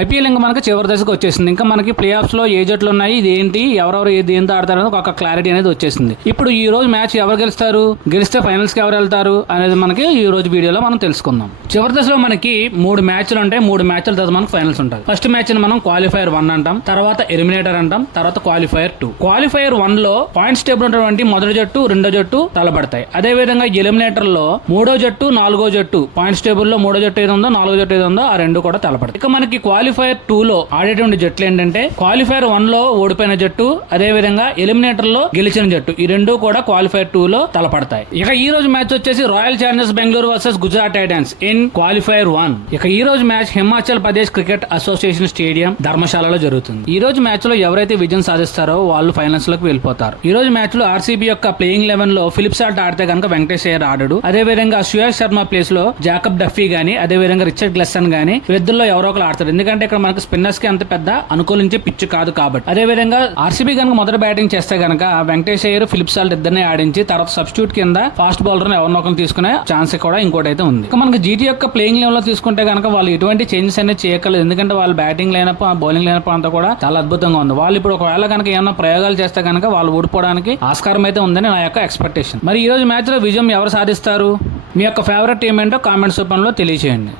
IPL ఇంకా మనకి చివరి దశకు వచ్చేసింది. ఇంకా మనకి ప్లే ఆఫ్స్ లో ఏ జట్లు ఉన్నాయి, ఇది ఏంటి, ఎవరెవరు దేంతో ఆడతారు అనేది ఒక క్లారిటీ అనేది వచ్చేసింది. ఇప్పుడు ఈ రోజు మ్యాచ్ ఎవరు గెలుస్తారు, గెలిస్తే ఫైనల్స్ కి ఎవరు వెళ్తారు అనేది మనకి ఈ రోజు వీడియోలో మనం తెలుసుకుందాం. చివరి దశలో మనకి 3 మ్యాచ్లు ఉంటాయి. 3 మ్యాచ్ల తర్వాత మనకు ఫైనల్స్ ఉంటాయి. ఫస్ట్ మ్యాచ్ ని మనం క్వాలిఫైర్ 1 అంటాం, తర్వాత ఎలిమినేటర్ అంటాం, తర్వాత క్వాలిఫైర్ 2. క్వాలిఫైర్ 1 లో పాయింట్స్ టేబుల్ ఉన్నటువంటి మొదటి జట్టు, రెండో జట్టు తలపడతాయి. అదే విధంగా ఎలిమినేటర్ లో 3వ జట్టు, 4వ జట్టు పాయింట్స్ టేబుల్ లో 3వ జట్టు ఏది ఉందో, 4వ జట్టు ఏది ఉందో ఆ రెండు కూడా తలపడతాయి. ఇక మనకి క్వాలిఫైర్ 2 లో ఆడేటువంటి జట్లు ఏంటంటే క్వాలిఫైర్ 1 లో ఓడిపోయిన జట్టు, అదే విధంగా ఎలిమినేటర్ లో గెలిచిన జట్టు, ఈ రెండు కూడా క్వాలిఫైర్ 2 లో తలపడతాయి. ఇక ఈ రోజు మ్యాచ్ వచ్చేసి Royal Challengers Bengaluru versus Gujarat Titans in qualifier 1. ఇక ఈ రోజు match Himachal Pradesh Cricket Association Stadium ధర్మశాలలో జరుగుతుంది. ఈ రోజు మ్యాచ్ లో ఎవరైతే విజయం సాధిస్తారో వాళ్ళు ఫైనల్స్ లోకి వెళ్ళిపోతారు. ఈ రోజు మ్యాచ్ లో ఆర్సీబీ యొక్క ప్లేయింగ్ 11 లో ఫిలిప్ సాల్ట్ ఆడితే కనుక వెంకటేష్ అయ్యర్ ఆడడు. అదే విధంగా సుయాష్ శర్మ ప్లేస్ లో జాకబ్ డఫీ గానీ, అదే విధంగా రిచర్డ్ గ్లెసన్ గానీ వీరిద్దరిలో ఎవరో ఒకరు ఆడతారు. ఎందుకంటే ఇక్కడ మనకి స్పిన్నర్స్ కి అంత పెద్ద అనుకూలించే పిచ్ కాదు కాబట్టి. అదే విధంగా ఆర్సీబీ కనుక మొదటి బ్యాటింగ్ చేస్తే కనుక వెంకటేష్ అయ్యర్, ఫిలిప్ సాల్ట్ ఇద్దరిని ఆడించి తర్వాత సబ్స్టిట్యూట్ కింద ఫాస్ట్ బౌలర్ ఎవరినొకరు తీసుకునే ఛాన్స్ కూడా ఇంకోటి అయితే ఉంది. ఇక మనకి జీటీ యొక్క ప్లేయింగ్ లెవెల్ లో తీసుకుంటే కనుక వాళ్ళు ఎటువంటి చేంజెస్ అనేది చేయక్కర్లేదు. ఎందుకంటే వాళ్ళు బ్యాటింగ్ లేనప్పుడు, బౌలింగ్ లేనప్పుడు అంతా కూడా చాలా అద్భుతంగా ఉంది. వాళ్ళు ఇప్పుడు ఒకవేళ కనుక ఏమైనా ప్రయోగాలు చేస్తే కనుక వాళ్ళు ఓడిపోవడానికి ఆస్కారం అయితే ఉందని నా యొక్క ఎక్స్పెక్టేషన్. మరి ఈ రోజు మ్యాచ్ లో విజయం ఎవరు సాధిస్తారు, మీ యొక్క ఫేవరెట్ టీం ఏంటో కామెంట్స్ రూపంలో తెలియజేయండి.